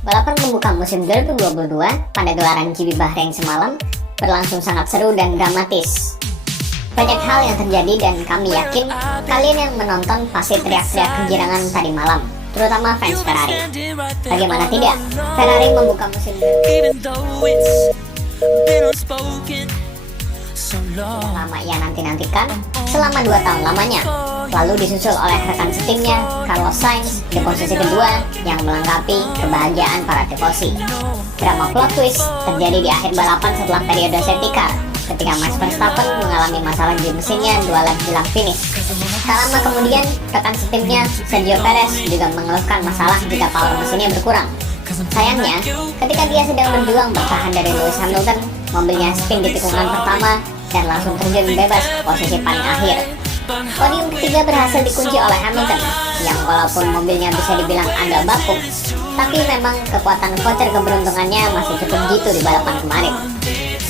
Balapan pembuka musim 2022 pada gelaran GP Bahrain semalam berlangsung sangat seru dan dramatis. Banyak hal yang terjadi dan kami yakin kalian yang menonton pasti teriak-teriak kegirangan tadi malam, terutama fans Ferrari. Bagaimana tidak, Ferrari membuka musim lama ia nanti-nantikan selama 2 tahun lamanya, lalu disusul oleh rekan setimnya Carlos Sainz di posisi kedua yang melengkapi kebahagiaan para tifosi. Drama plot twist terjadi di akhir balapan setelah periode safety car ketika Max Verstappen mengalami masalah di mesinnya 2 lap jelang finish. Tak lama kemudian, rekan setimnya Sergio Perez juga mengeluhkan masalah jika power mesinnya berkurang. Sayangnya, ketika dia sedang berjuang bertahan dari Lewis Hamilton, mobilnya spin di tikungan pertama dan langsung terjun bebas ke posisi paling akhir. Podium ketiga berhasil dikunci oleh Hamilton, yang walaupun mobilnya bisa dibilang agak bapuk, tapi memang kekuatan voucher keberuntungannya masih cukup jitu di balapan kemarin.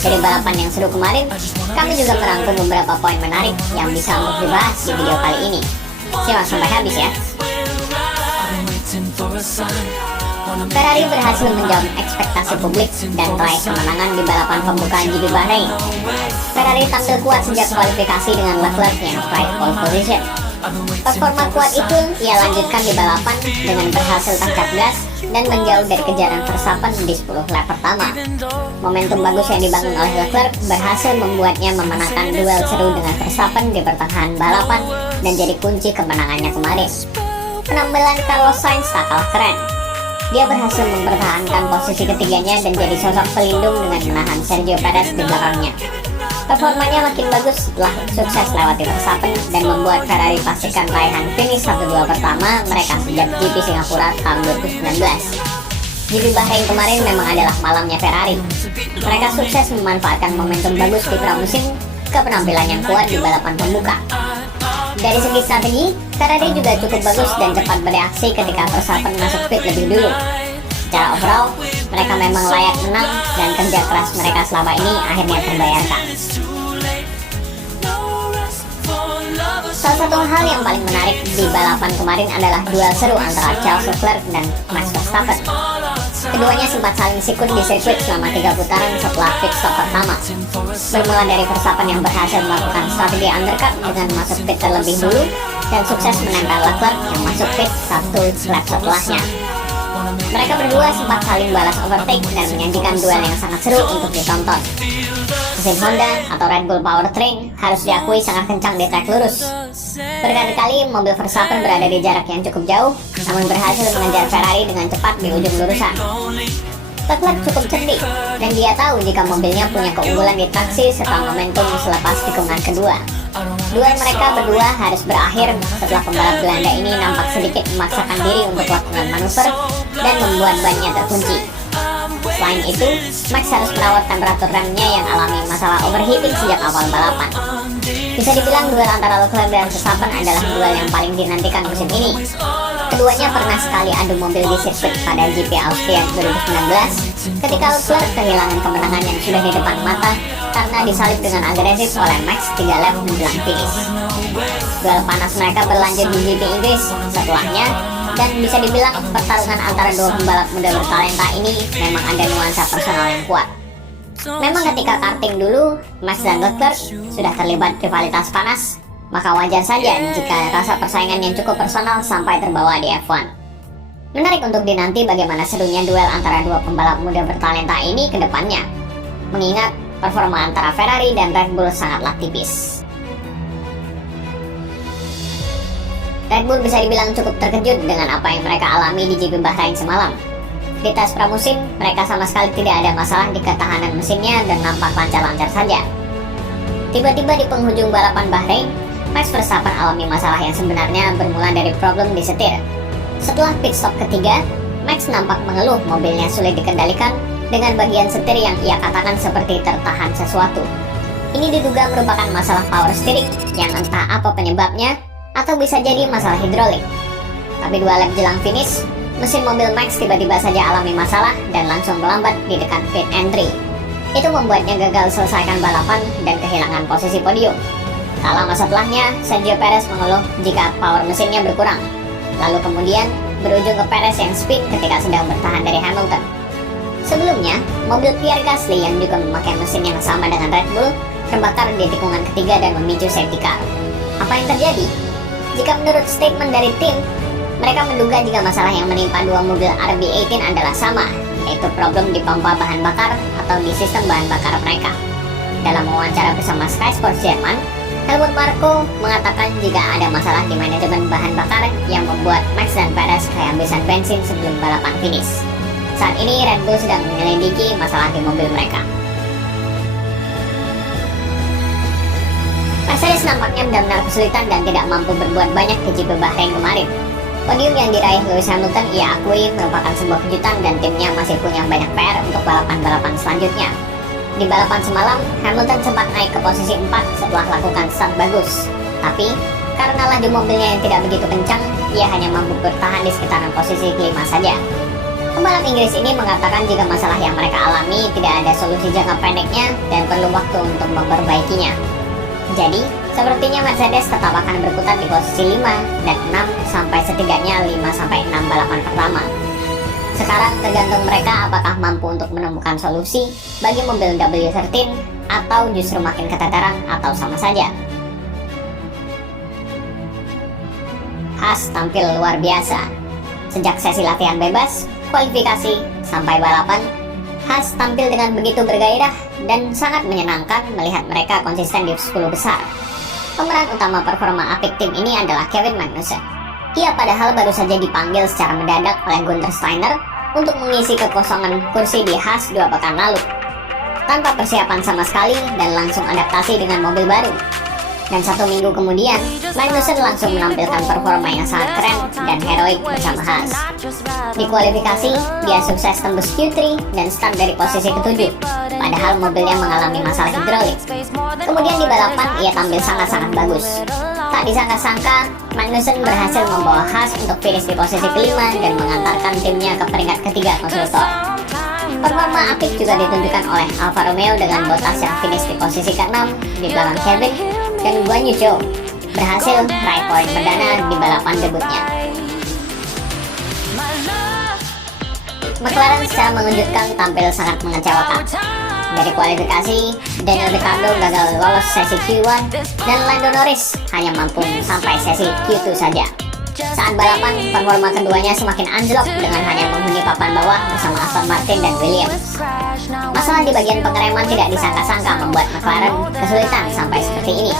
Dari balapan yang seru kemarin, kami juga merangkum beberapa poin menarik yang bisa untuk dibahas di video kali ini. Simak sampai habis ya. Ferrari berhasil menjawab ekspektasi publik dan meraih kemenangan di balapan pembukaan GP Bahrain. Ferrari tampil kuat sejak kualifikasi dengan Leclerc yang meraih pole position. Performa kuat itu ia lanjutkan di balapan dengan berhasil tancap gas dan menjauh dari kejaran Verstappen di 10 lap pertama. Momentum bagus yang dibangun oleh Leclerc berhasil membuatnya memenangkan duel seru dengan Verstappen di pertengahan balapan dan jadi kunci kemenangannya kemarin. Penampilan Carlos Sainz tak kalah keren. Dia berhasil mempertahankan posisi ketiganya dan jadi sosok pelindung dengan menahan Sergio Perez di belakangnya. Performanya makin bagus setelah sukses lewati Verstappen dan membuat Ferrari pastikan raihan finish 1-2 pertama mereka sejak GP Singapura tahun 2019. GP Bahrain kemarin memang adalah malamnya Ferrari. Mereka sukses memanfaatkan momentum bagus di pramusim ke penampilan yang kuat di balapan pembuka. Dari segi strategi, Ferrari juga cukup bagus dan cepat bereaksi ketika Verstappen masuk pit lebih dulu. Secara overall, mereka memang layak menang dan kerja keras mereka selama ini akhirnya terbayarkan. Salah satu hal yang paling menarik di balapan kemarin adalah duel seru antara Charles Leclerc dan Max Verstappen. Keduanya sempat saling sikut di sirkuit selama 3 putaran setelah pit stop pertama. Bermula dari Verstappen yang berhasil melakukan strategi undercut dengan masuk pit terlebih dulu dan sukses menempel Leclerc yang masuk pit 1 lap setelahnya. Mereka berdua sempat saling balas overtake dan menyajikan duel yang sangat seru untuk ditonton. Mesin Honda atau Red Bull Powertrain harus diakui sangat kencang di trek lurus. Berkali-kali mobil Verstappen berada di jarak yang cukup jauh, namun berhasil mengejar Ferrari dengan cepat di ujung lurusan. Leclerc cukup cerdik, dan dia tahu jika mobilnya punya keunggulan di traksi serta momentum selepas tikungan kedua. Duel mereka berdua harus berakhir setelah pembalap Belanda ini nampak sedikit memaksakan diri untuk melakukan manuver dan membuat bannya terkunci. Selain itu, Max harus merawat temperatur remnya yang alami masalah overheating sejak awal balapan. Bisa dibilang duel antara Leclerc dan Verstappen adalah duel yang paling dinantikan musim ini. Keduanya pernah sekali adu mobil di sirkuit pada GP Austria 2019 ketika Leclerc kehilangan kemenangan yang sudah di depan mata karena disalip dengan agresif oleh Max 3 lap menjelang finish. Duel panas mereka berlanjut di GP Inggris setelahnya, dan bisa dibilang pertarungan antara dua pembalap muda bertalenta ini memang ada nuansa personal yang kuat. Memang ketika karting dulu, Max dan Leclerc sudah terlibat rivalitas panas, maka wajar saja jika rasa persaingan yang cukup personal sampai terbawa di F1. Menarik untuk dinanti bagaimana serunya duel antara dua pembalap muda bertalenta ini ke depannya, mengingat performa antara Ferrari dan Red Bull sangatlah tipis. Red Bull bisa dibilang cukup terkejut dengan apa yang mereka alami di GP Bahrain semalam. Di tes pramusim, mereka sama sekali tidak ada masalah di ketahanan mesinnya dan nampak lancar-lancar saja. Tiba-tiba di penghujung balapan Bahrain, Max Verstappen alami masalah yang sebenarnya bermula dari problem di setir. Setelah pit stop ketiga, Max nampak mengeluh mobilnya sulit dikendalikan dengan bagian setir yang ia katakan seperti tertahan sesuatu. Ini diduga merupakan masalah power steering yang entah apa penyebabnya, atau bisa jadi masalah hidrolik. Tapi 2 lap jelang finish, mesin mobil Max tiba-tiba saja alami masalah dan langsung melambat di dekat pit entry. Itu membuatnya gagal selesaikan balapan dan kehilangan posisi podium. Tak lama setelahnya, Sergio Perez mengeluh jika power mesinnya berkurang. Lalu kemudian, berujung ke Perez yang spin ketika sedang bertahan dari Hamilton. Sebelumnya, mobil Pierre Gasly yang juga memakai mesin yang sama dengan Red Bull terbakar di tikungan ketiga dan memicu safety car. Apa yang terjadi? Jika menurut statement dari tim, mereka menduga jika masalah yang menimpa dua mobil RB18 adalah sama, yaitu problem di pompa bahan bakar atau di sistem bahan bakar mereka. Dalam wawancara bersama Sky Sports Jerman, Helmut Marko mengatakan jika ada masalah di manajemen bahan bakar yang membuat Max dan Perez kehabisan bensin sebelum balapan finish. Saat ini Red Bull sedang menyelidiki masalah di mobil mereka. Mercedes nampaknya benar-benar kesulitan dan tidak mampu berbuat banyak di GP Bahrain kemarin. Podium yang diraih Lewis Hamilton ia akui merupakan sebuah kejutan dan timnya masih punya banyak PR untuk balapan-balapan selanjutnya. Di balapan semalam, Hamilton sempat naik ke posisi 4 setelah lakukan start bagus. Tapi, karena laju mobilnya yang tidak begitu kencang, ia hanya mampu bertahan di sekitaran posisi kelima saja. Pembalap Inggris ini mengatakan jika masalah yang mereka alami tidak ada solusi jangka pendeknya dan perlu waktu untuk memperbaikinya. Jadi, sepertinya Mercedes tetap akan berkutat di posisi 5 dan 6 sampai setidaknya 5-6 balapan pertama. Sekarang tergantung mereka apakah mampu untuk menemukan solusi bagi mobil W13 atau justru makin keteteran atau sama saja. Haas tampil luar biasa. Sejak sesi latihan bebas, kualifikasi, sampai balapan, Haas tampil dengan begitu bergairah dan sangat menyenangkan melihat mereka konsisten di 10 besar. Pemeran utama performa apik tim ini adalah Kevin Magnussen. Ia padahal baru saja dipanggil secara mendadak oleh Gunther Steiner untuk mengisi kekosongan kursi di Haas 2 pekan lalu. Tanpa persiapan sama sekali dan langsung adaptasi dengan mobil baru. Dan 1 minggu kemudian, Magnussen langsung menampilkan performa yang sangat keren dan heroik bersama Haas. Di kualifikasi, dia sukses tembus Q3 dan start dari posisi ke-7, padahal mobilnya mengalami masalah hidrolik. Kemudian di balapan, ia tampil sangat-sangat bagus. Tak disangka-sangka, Magnussen berhasil membawa Haas untuk finish di posisi kelima dan mengantarkan timnya ke peringkat ketiga konstruktor. Performa apik juga ditunjukkan oleh Alfa Romeo dengan Bottas yang finish di posisi ke-6 di belakang Kevin, dan Guan Yu Zhou berhasil meraih poin perdana di balapan debutnya. McLaren secara mengejutkan tampil sangat mengecewakan. Dari kualifikasi, Daniel Ricciardo gagal lolos sesi Q1 dan Lando Norris hanya mampu sampai sesi Q2 saja. Saat balapan, performa keduanya semakin anjlok dengan hanya menghuni papan bawah bersama Aston Martin dan Williams. Masalah di bagian pengereman tidak disangka-sangka membuat McLaren kesulitan sampai seperti ini.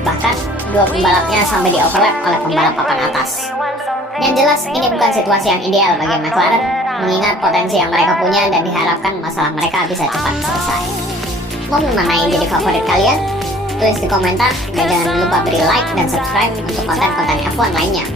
Bahkan, dua pembalapnya sampai di-overlap oleh pembalap papan atas. Yang jelas, ini bukan situasi yang ideal bagi McLaren, mengingat potensi yang mereka punya dan diharapkan masalah mereka bisa cepat selesai. Mobil mana yang jadi favorit kalian? Tulis di komentar dan jangan lupa beri like dan subscribe untuk konten-konten F1 lainnya.